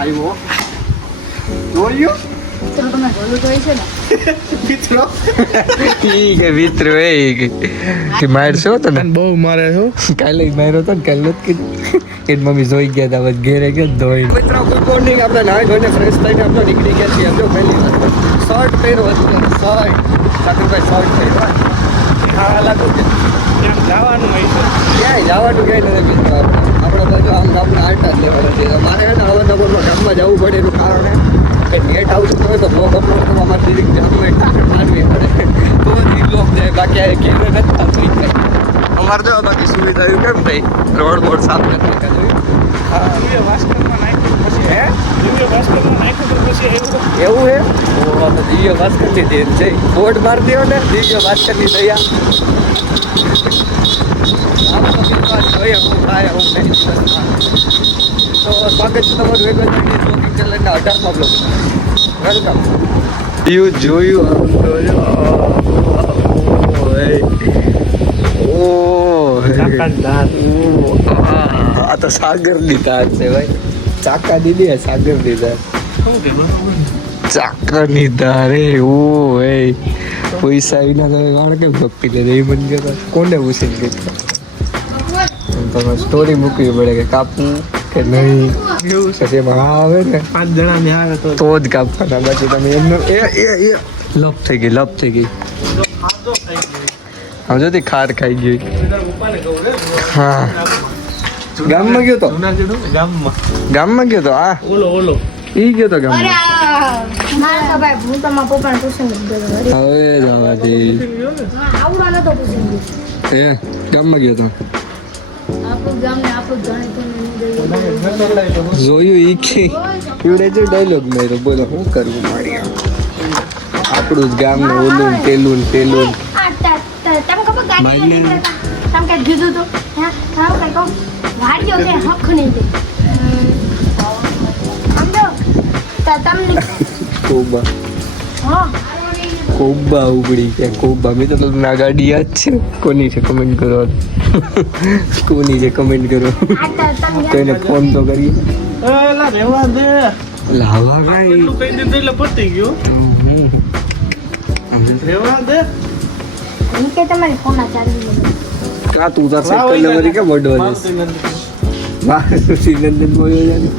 આવ્યો જોયું ચલો તમે જોયું તો છે ને મિત્રો ઠીક હે મિત્રો એ કે મારશો તો ને બહુ મારે છો કાલે માર્યો તો ને કાલે જ કીધું કે મમ્મી જોઈ ગયા હતા બસ ઘેરે ગયો ધોઈ મિત્રો ગુડ મોર્નિંગ આપણે નાઈ ધોઈને ફ્રેશ થઈને આપણે નીકળી ગયા છીએ જો પહેલી વાર શર્ટ પહેર્યો હતું શર્ટ સાકરભાઈ શર્ટ પહેર્યો હા લાગુ કે ત્યાં જવાનું હોય છે ક્યાંય જવાનું ક્યાંય નથી મિત્રો આપણે બાજુ આમ ગામના આટા જ લેવાના છે મારે છે ને અવરનગરમાં ગામમાં જવું પડે એનું કારણ કે નેટ આવતું હોય તો બ્લોગ અપલોડ કરવા માટે ડિરેક્ટ જવું હોય માનવી પડે તો જ બ્લોગ જાય બાકી આ કેમેરે નથી થતું કંઈ અમારે જો બાકી સુવિધા કેમ થઈ રોડ બોર્ડ સાફ નથી જોયું હા દિવ્ય ભાસ્કરમાં નાખ્યું પછી હે દિવ્ય ભાસ્કરમાં નાખ્યું તો પછી એવું એવું હે ઓ તો દિવ્ય ભાસ્કરની દેન છે બોર્ડ મારી દો ને દિવ્ય ભાસ્કરની દયા આમ તો મિત્રો આજ જોઈએ હું થાય હું નહીં તો સ્વાગત છે તમારું વેગળની બ્લોગિંગ ચેનલના 18મા બ્લોગ વેલકમ જોયું આ તો સાગરની ધાર છે ભાઈ ચાકા દીધી સાગરની ધાર ચાકરની ધારે ઓ હે પૈસા વિના તમે વાળ કેમ કપી લે એ મને કે કોને પૂછીને કે તમે સ્ટોરી મૂકવી પડે કે કાપવું કે નહીં એવું છે પછી એમાં હા આવે ને 5 જણાને આવે તો જ કાપવાના બાકી તમે એમનો એ લપ થઈ ગઈ લપ થઈ ગઈ ખાધો થઈ ગયો સમજો તે ખાર ખાઈ ગઈ એના પપ્પાને કહું રે હા ગામમાં ગયો તો ગામમાં ગામમાં ગયો તો આ ઓલો ઈ ગયો તો અરે ગામમાં મારા ભાઈ હું તમારા પપ્પાને પૂછીને ગયો હવે જવા દે આવડા નતો પૂછીને એ ગામમાં ગયો તો આપણું ગામને આપણું જાણીતું જોયું ઈ કે એવડે જો ડાયલોગ માર્યો બોલો શું કરવું મારી આપણું જ ગામ ને ઓલું ને પેલું ને પેલું તમે ખબર ગાડી નથી કરતા તમે કઈ દીધું તો હા હા કઈ કહું વાડ્યો કે હક નહીં દે સમજો તો તમને કોબા હા કોબા ઉગડી કે કોબા મેં તો તમને આ ગાડી યાદ છે કોની છે કમેન્ટ કરો કોની છે કમેન્ટ કરો તો એને ફોન તો કરીએ એલા રેવા દે લાવા ભાઈ એટલું કહી દીધું એટલે પતી ગયો રેવા દે કે તમારી ફોન ચાલુ કા તું તાર સાયકલ લેવાની કે વડવા દે વાહ શ્રીનંદન બોલ્યો છે ને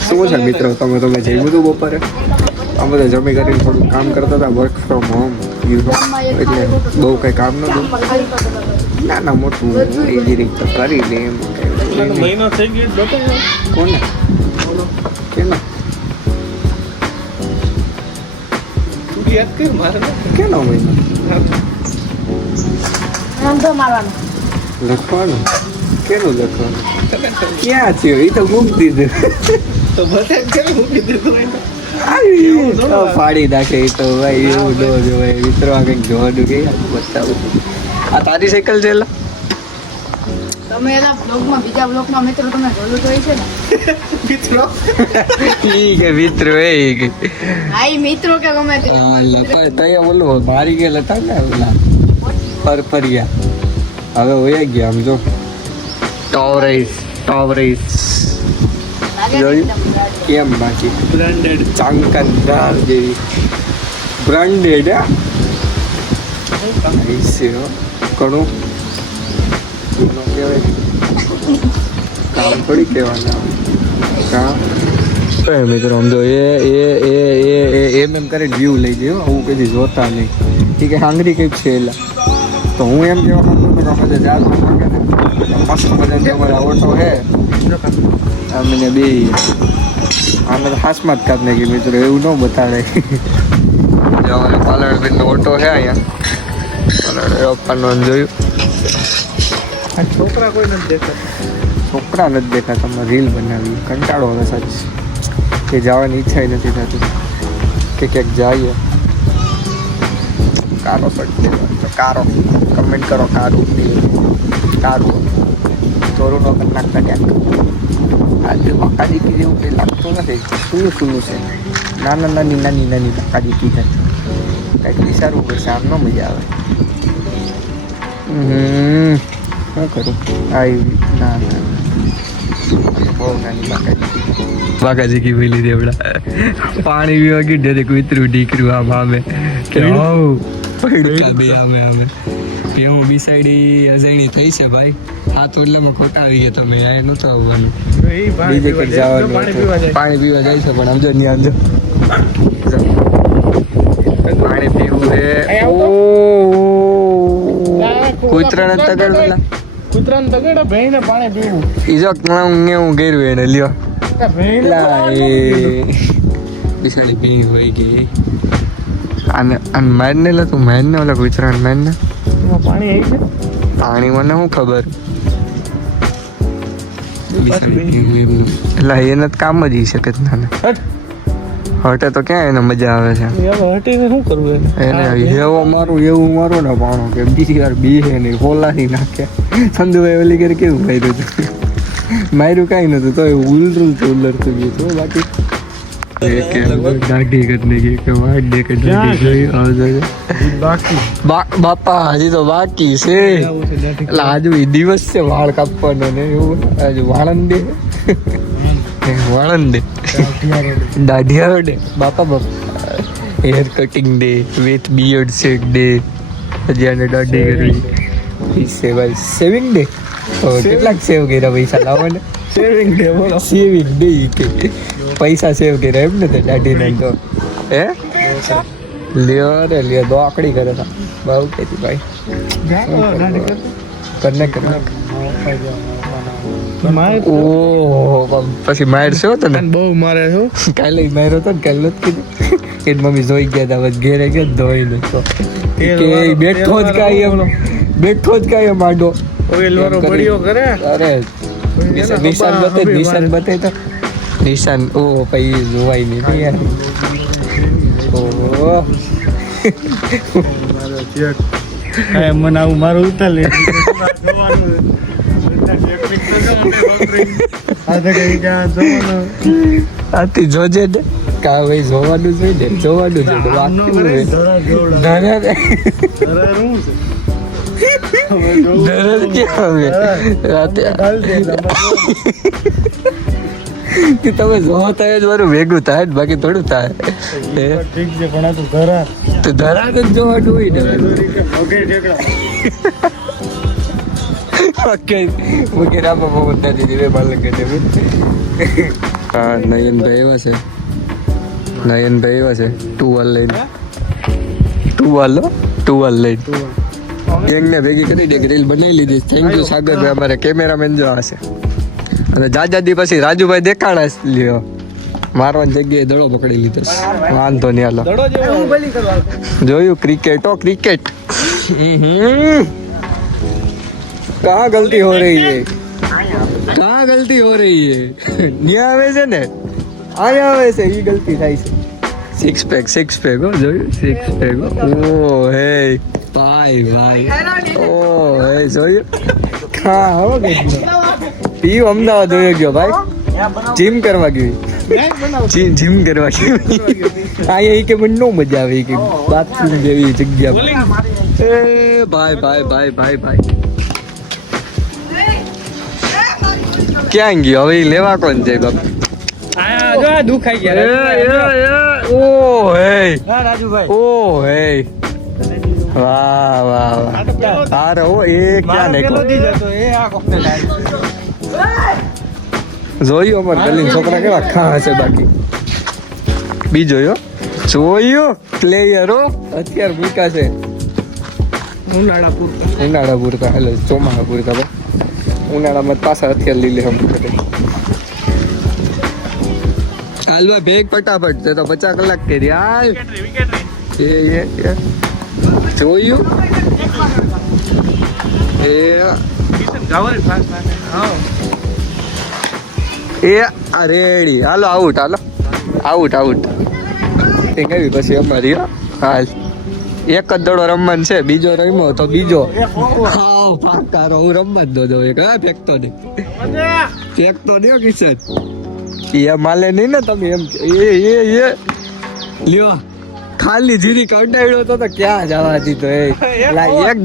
શું છે મિત્રો તમે જઈ બધું બપોરે અમે તો જમી કરીને થોડું કામ કરતા હતા વર્ક ફ્રોમ હોમ એટલે બહુ કંઈ કામ નતું ના મોટું એવી રીતે કરી લે એમ મહિનો થઈ ગયો બતો કોને કેનો તું યાદ કર મારે કેનો મહિનો રંધો મારવાનો લખવાનું કેનું લખવાનું ક્યાં છે એ તો મૂકી દીધું તો બધા કેમ મૂકી દીધું એને ફાડી નાખે એ તો ભાઈ એવું ન જોવાય મિત્રો આ કંઈક જોવાનું કે બતાવું આ તારી સાયકલ છે એલા તમે એના બ્લોગમાં બીજા બ્લોગમાં મિત્રો તમે જોયું તો છે ને મિત્રો ઠીક હે મિત્રો એ હાઈ મિત્રો કે ગમે તે હા લપા તય બોલો મારી ગયેલા હતા ને ઓલા ફરફરિયા હવે હોયા ગયા આમ જો ટોરેસ લાગે જોયું? કેમ બાકી બ્રાન્ડેડ ચાંકનદાર જેવી બ્રાન્ડેડ ઘણું કહેવાય કામ થોડી કહેવાના કામ મિત્રો સમજો એમ કરીને વ્યૂ લઈ ગયો હું કદી જોતા નહીં એ કે આંગળી કંઈક છે એલા તો હું એમ કહેવા માંગુ છું કે અમે જે જાત માંગે ને મસ્ત મજાની અમારા ઓટો છે અમને બે આને તો હાથમાં જ કાપ નાખી મિત્રો એવું ન બતાડે જો અમારે પાલણબેનનો ઓટો છે અહીંયા પાલણ પપ્પાનો જોયું આ છોકરા કોઈ નથી દેખાતા છોકરા નથી દેખાતા તમે રીલ બનાવી કંટાળો હવે સાચ કે જવાની ઈચ્છા નથી થતી કે ક્યાંક જઈએ કારો સટ તો કારો કમેન્ટ કરો કારું કારું ચોરું નો કરી નાખતા ક્યાંક આજે બકાદીકી જેવું કંઈ લાગતું નથી સૂનું છે નાની બકાદીકી છે કંઈક વિચારવું પડશે આમ ન મજા આવે શું કરું આવી ના બહુ નાની બાકાજી કી બોલી દેવડા પાણી પીવા ગઈ ડરે કૂતરું ઢીકરું આમ આમે કે પડકા બે આમે હું બી સાઈડ અજાણી થઈ છે ભાઈ હાથ ઓટલામાં ખોટા આવી ગયા તમે આ નહોતું આવવાનું બીજે કંઈક જવાનું પાણી પીવા જાય છે પણ સમજો નહીં સમજો પાણી પીવું છે કૂતરાને તગડ પેલા કૂતરાને તગડે ભેઈને પાણી પીવું ઈજો હું ગેરું એને લ્યો બિસાડી પી હોય ગઈ અને મારને લે તું મારને ઓલા કૂતરાને મારને પાણી આવી છે પાણી મને શું ખબર એટલે એને તો કામ જ ઈ શકે જ ના હટે તો ક્યાં એને મજા આવે છે હટીને શું કરવું એને એવું મારું ને પાણો કે બીજી વાર બી હે નહીં હોલાની નાખે સંધુભાઈ ઓલી ઘરે કેવું માર્યું હતું માર્યું કાંઈ નતું તો ઉલરું ઉલરતું ગયું હતું બાકી દાઢી કરને की કે વાટ દે કે દાઢી જોઈ આવજો બાકી બાપા હજી તો બાકી છે એટલે આજુ દિવસ છે વાળ કાપવાનો ને એવું આજુ વાળંદે દાઢિયા ડે બાપા hair cutting day with beard set day હજી આને દાઢી કરવી સેવિંગ ડે કેટલાક સેવ કર્યા પૈસા લાવો ને સેવિંગ ડે બોલો સેવિંગ ડે કે પૈસા સેવ કર્યા એમ ને દાઢીને તો હે લ્યો દો આકડી કરે તા બહુ કહેતી ભાઈ કરને ઓહો પછી માર છો તો ને બહુ મારે છો કાલે માર્યો તો ને કાલે જ કીધું કે મમ્મી જોઈ ગયા તા બસ ઘેરે ગયા ધોઈને તો કે બેઠો જ કાંઈ એમ આડો ઓઇલ વાળો બળિયો કરે અરે નિશાન બતાય તો નિશાન ઓ પછી જોવાય નહીં યાર ઓહો મને આવું મારું ઉતાર આથી જોજે ને કા ભાઈ જોવાનું છે ને જોવાનું છે કે તમે જોવો થાય જ મારું ભેગું થાય જ બાકી થોડું થાય ઠીક છે પણ તું ધરા તો ધરા જ જોવાનું હોય ને વગેરેમાં બહુ બધા દીધી માલક હા નયનભાઈ એવા છે ટુવાલ લઈને ગેંગને ભેગી કરી દે રીલ બનાવી લીધી થેન્ક યુ સાગરભાઈ અમારે કેમેરામેન જો હશે અને જાજાદી પછી રાજુભાઈ દેખાણા લ્યો મારવાની જગ્યાએ દડો પકડી લીધો વાંધો નહીં હાલો જોયું ક્રિકેટ कहाँ गलती हो रही है नहीं आवे છે ને આયા આવે છે ઈ ગલતી થાય છે સિક્સ પેક હો જોયું સિક્સ પેક ઓ હે ભાઈ ઓ હે જોયું હા હો ગઈ પી અમદાવાદ જોયો ગયો ભાઈ જીમ કરવા ગયો જીમ કરવા ગયો આયા કે મને નો મજા આવે કે બાથરૂમ જેવી જગ્યા એ ભાઈ ક્યાં ગયો હવે લેવા કોણ છે બાપ દુખાઈ ગયા ઓ હે રાજુભાઈ ઓ હે વાહ અરે ઓ એ ક્યાં ને જોયું અમાર ગલીના છોકરા કેવા ખા હશે બાકી બીજો જોયું પ્લેયરો અત્યારે મૂકા છે ઉનાળા પૂરતા એટલે ચોમાસા પૂરતા ભાઈ ઉનાળામાં પાછા અત્યારે લીલે હમ હાલવા ભેગ ફટાફટ તે તો 50 કલાક કરી હાલ એ જોયું એ આ રેડી હાલો આઉટ એ કઈ પછી અમારી હાલ એક જ દડો રમવાનું છે બીજો રમ્યો તો બીજો હાવ ફાકારો હું રમવા જ દો એક ફેંકતો નહીં કિશન એ માલે નહીં ને તમે એમ એ લ્યો ખાલી જીરી કંટાળ્યો તો ક્યાં જવા દીધો એક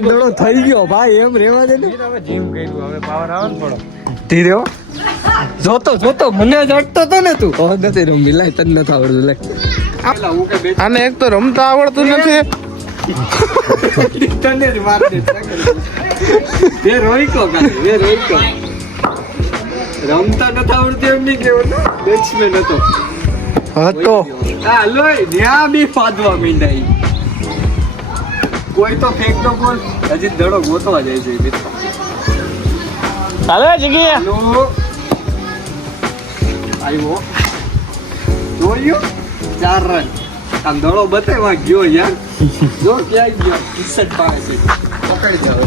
દડો થઈ ગયો ભાઈ એમ રેવા દે ને જીમ કર્યું હવે પાવર આવે ને થોડો ધીરે હો. જોતો મને જ અટતો તો ને તું નથી રમી લાય તને નથી આવડતું લાય પેલા હું કઈ બેઠ આને એક તો રમતા આવડતું નથી. તને જ માર દે બે રોઈકો રમતા નથી આવડતું એમ નહીં કેવું બેટ્સમેન હતો હા લોય ત્યાં બી ફાદવા મીંડાઈ કોઈ તો ફેંક તો બોલ હજી દડો ગોતવા જાય છે મિત્રો હાલે જગ્યા હેલો આવ્યો જોયું 4 રન આમ દડો બતાવ્યા ગયો યાર જો ક્યાં ગયો 61 પાસે પકડી જાવ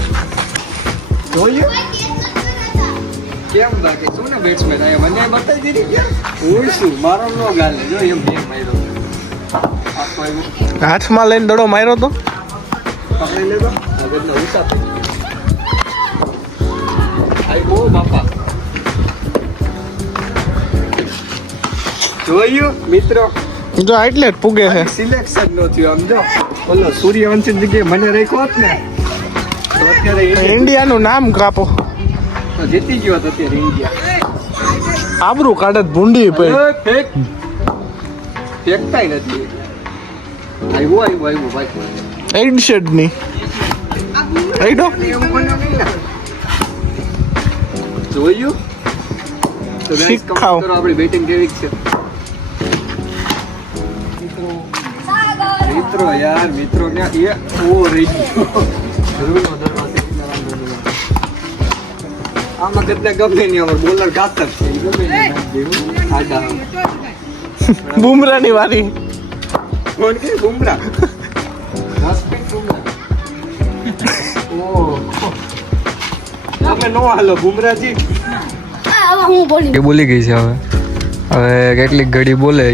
જોયું કેમ બાકી શું ને બેટ્સમેન આયા મને બતાવી દીધી ક્યાં હું શું મારો નો ગાલે જો એમ બે માર્યો આખો આવ્યો હાથમાં લઈને દડો માર્યો તો પકડી લેતો હવે તો ઊંચા થઈ આવ્યો બાપા જોયું મિત્રો જો એટલે જ પૂગે છે. સિલેક્શન નો થયું આમ જો ઓલો સૂર્યવંશી જગ્યાએ મને રાખ્યો હોત ને તો અત્યારે ઇન્ડિયાનું નામ કાપો. તો જીતી ગયો હતો અત્યારે ઇન્ડિયા આબરૂ કાઢે ભૂંડી પડી. ફેંકતાય નથી આવ્યો ભાઈ એડ શેડ ની એડો એવું બન્યું નહીં ને જોયું તો guys, શીખાવ. comment કરો આપણી બેટિંગ કેવી છે મિત્રો યાર મિત્રો ક્યાં એ ઓ રહી ગયો ધ્રુવનો દરવાજો આમાં કેટલા ગમે નહીં અમાર બોલર ઘાતક છે ઈ ગમે નહીં જેવું આડા બુમરાની વારી. કોણ કે બુમરા જસપ્રીત બુમરા ઓ તમે નો હાલો બુમરાજી હવે હું બોલી એ બોલી ગઈ છે હવે કેટલીક ઘડી બોલે એ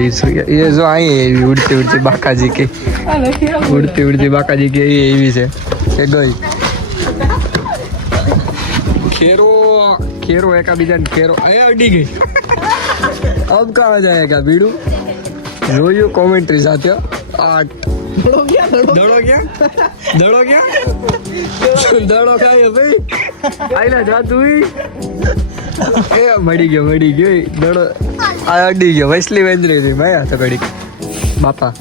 જો અહીં ઉડતી બાકાજી કે ઉડતી બાકાજી કે એ એવી છે એ ગઈ ખેરો એકાબીજાને ખેરો અહીંયા અડી ગઈ અબ કहाँ जाएगा बीड़ू જોયું કોમેન્ટ્રી સાથે દડો ખાય ભાઈ આઈલા જાદુ એ મળી ગયો દડો આ અડી ગયો વૈસલી વેન્દ્રી ભાઈ આ તો ઘડી બાપા